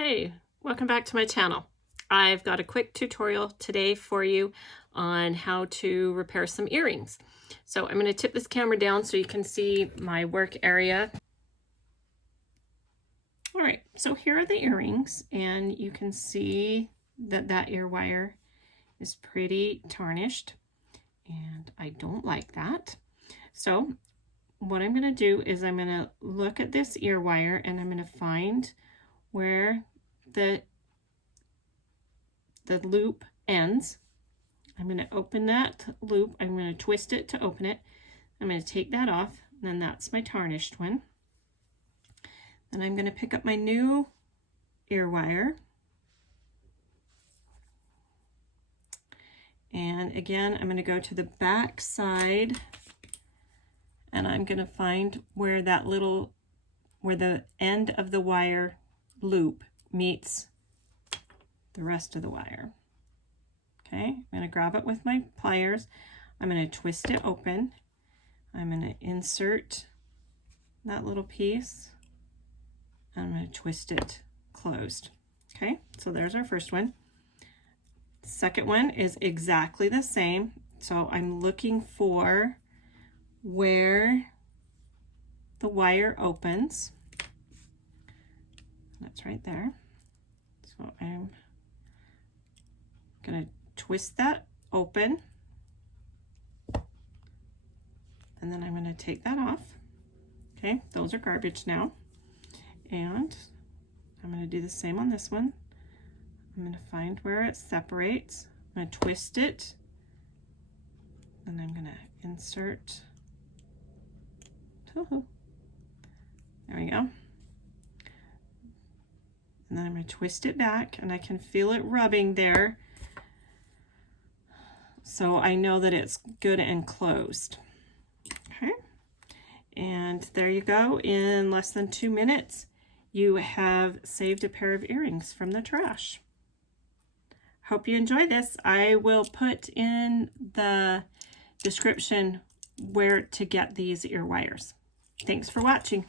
Hey, welcome back to my channel. I've got a quick tutorial today for you on how to repair some earrings. So I'm going to tip this camera down so you can see my work area. All right, so here are the earrings, and you can see that that ear wire is pretty tarnished, and I don't like that. So what I'm going to do is I'm going to look at this ear wire, and I'm going to find where the loop ends. I'm going to open that loop. I'm going to twist it to open it. I'm going to take that off, and then that's my tarnished one. Then I'm going to pick up my new ear wire. And again, I'm going to go to the back side, and I'm going to find where that where the end of the wire loop meets the rest of the wire. Okay, I'm going to grab it with my pliers. I'm going to twist it open. I'm going to insert that little piece. And I'm going to twist it closed. Okay, so there's our first one. Second one is exactly the same. So I'm looking for where the wire opens. That's right there. So I'm going to twist that open, and then I'm going to take that off. Okay, those are garbage now. And I'm going to do the same on this one. I'm going to find where it separates. I'm going to twist it, and I'm going to insert. There we go. And then I'm going to twist it back, and I can feel it rubbing there. So I know that it's good and closed. Okay. And there you go. In less than 2 minutes, you have saved a pair of earrings from the trash. Hope you enjoy this. I will put in the description where to get these ear wires. Thanks for watching.